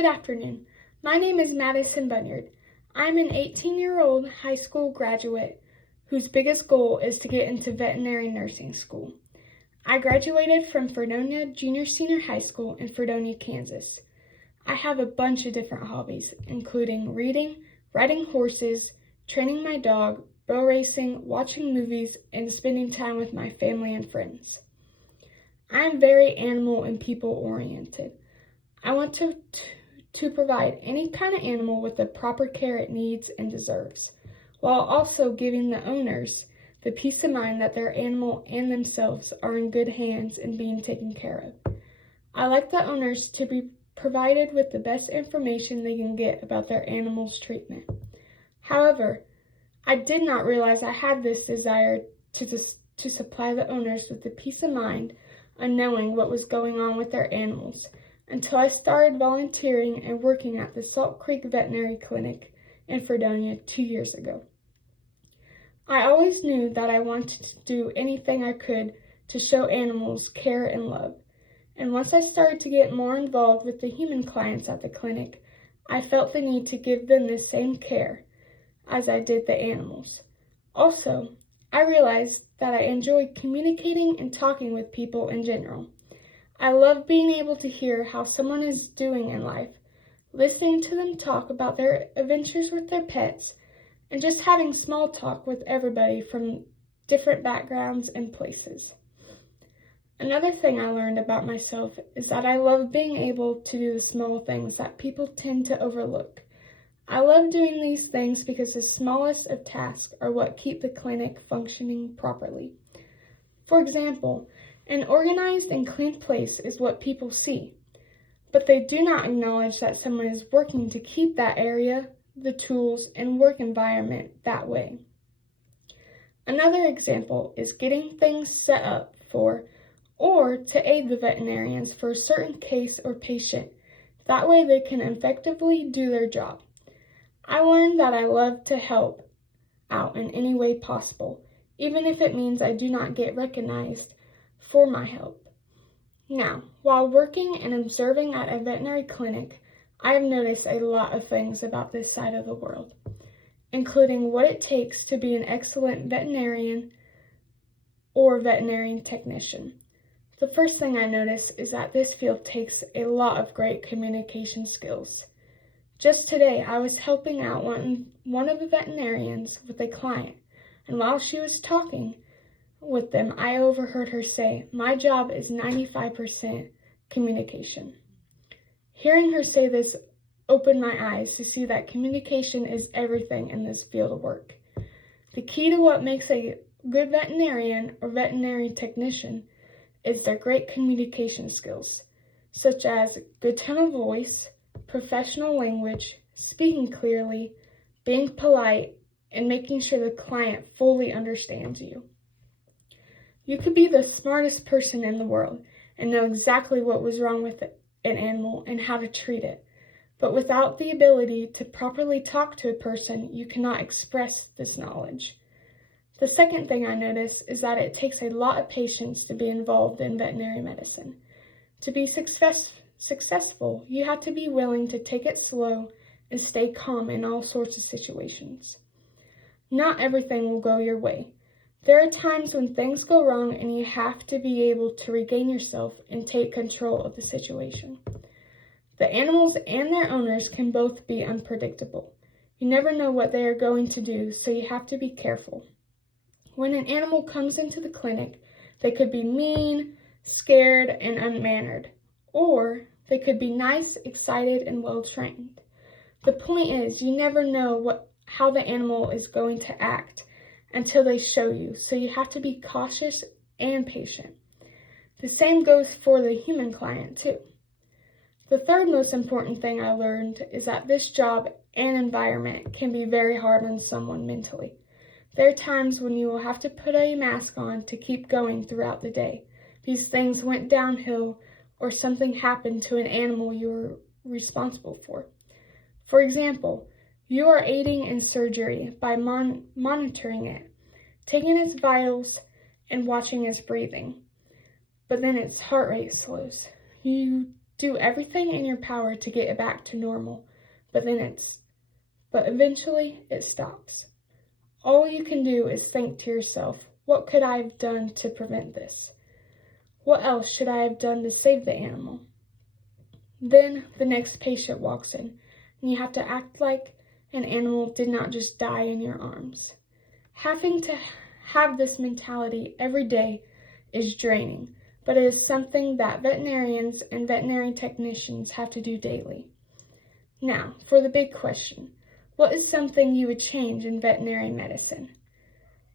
Good afternoon. My name is Madison Bunyard. I'm an 18-year-old high school graduate whose biggest goal is to get into veterinary nursing school. I graduated from Fredonia Junior Senior High School in Fredonia, Kansas. I have a bunch of different hobbies, including reading, riding horses, training my dog, bow racing, watching movies, and spending time with my family and friends. I am very animal and people-oriented. I want to provide any kind of animal with the proper care it needs and deserves, while also giving the owners the peace of mind that their animal and themselves are in good hands and being taken care of. I like the owners to be provided with the best information they can get about their animal's treatment. However, I did not realize I had this desire to supply the owners with the peace of mind on knowing what was going on with their animals until I started volunteering and working at the Salt Creek Veterinary Clinic in Fredonia 2 years ago. I always knew that I wanted to do anything I could to show animals care and love, and once I started to get more involved with the human clients at the clinic, I felt the need to give them the same care as I did the animals. Also, I realized that I enjoyed communicating and talking with people in general. I love being able to hear how someone is doing in life, listening to them talk about their adventures with their pets, and just having small talk with everybody from different backgrounds and places. Another thing I learned about myself is that I love being able to do the small things that people tend to overlook. I love doing these things because the smallest of tasks are what keep the clinic functioning properly. For example, an organized and clean place is what people see, but they do not acknowledge that someone is working to keep that area, the tools, and work environment that way. Another example is getting things set up for or to aid the veterinarians for a certain case or patient. That way they can effectively do their job. I learned that I love to help out in any way possible, even if it means I do not get recognized for my help. Now, while working and observing at a veterinary clinic, I have noticed a lot of things about this side of the world, including what it takes to be an excellent veterinarian or veterinarian technician. The first thing I notice is that this field takes a lot of great communication skills. Just today, I was helping out one of the veterinarians with a client, and while she was talking with them, I overheard her say, "My job is 95% communication." Hearing her say this opened my eyes to see that communication is everything in this field of work. The key to what makes a good veterinarian or veterinary technician is their great communication skills, such as good tone of voice, professional language, speaking clearly, being polite, and making sure the client fully understands you. You could be the smartest person in the world and know exactly what was wrong with an animal and how to treat it, but without the ability to properly talk to a person, you cannot express this knowledge. The second thing I notice is that it takes a lot of patience to be involved in veterinary medicine. To be successful, you have to be willing to take it slow and stay calm in all sorts of situations. Not everything will go your way. There are times when things go wrong and you have to be able to regain yourself and take control of the situation. The animals and their owners can both be unpredictable. You never know what they are going to do, so you have to be careful. When an animal comes into the clinic, they could be mean, scared, and unmannered, or they could be nice, excited, and well-trained. The point is, you never know how the animal is going to act until they show you, so you have to be cautious and patient. The same goes for the human client, too. The third most important thing I learned is that this job and environment can be very hard on someone mentally. There are times when you will have to put a mask on to keep going throughout the day. These things went downhill or something happened to an animal you were responsible for. For example, you are aiding in surgery by monitoring it, taking its vitals, and watching its breathing. But then its heart rate slows. You do everything in your power to get it back to normal, but eventually it stops. All you can do is think to yourself, what could I have done to prevent this? What else should I have done to save the animal? Then the next patient walks in, and you have to act like an animal did not just die in your arms. Having to have this mentality every day is draining, but it is something that veterinarians and veterinary technicians have to do daily. Now, for the big question, what is something you would change in veterinary medicine?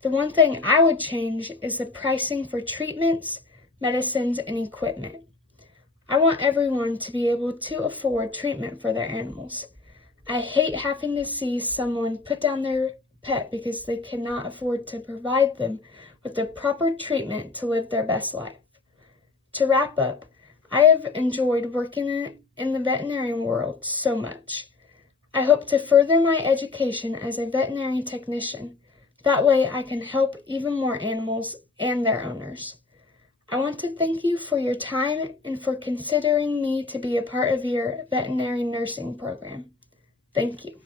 The one thing I would change is the pricing for treatments, medicines, and equipment. I want everyone to be able to afford treatment for their animals. I hate having to see someone put down their pet because they cannot afford to provide them with the proper treatment to live their best life. To wrap up, I have enjoyed working in the veterinary world so much. I hope to further my education as a veterinary technician. That way I can help even more animals and their owners. I want to thank you for your time and for considering me to be a part of your veterinary nursing program. Thank you.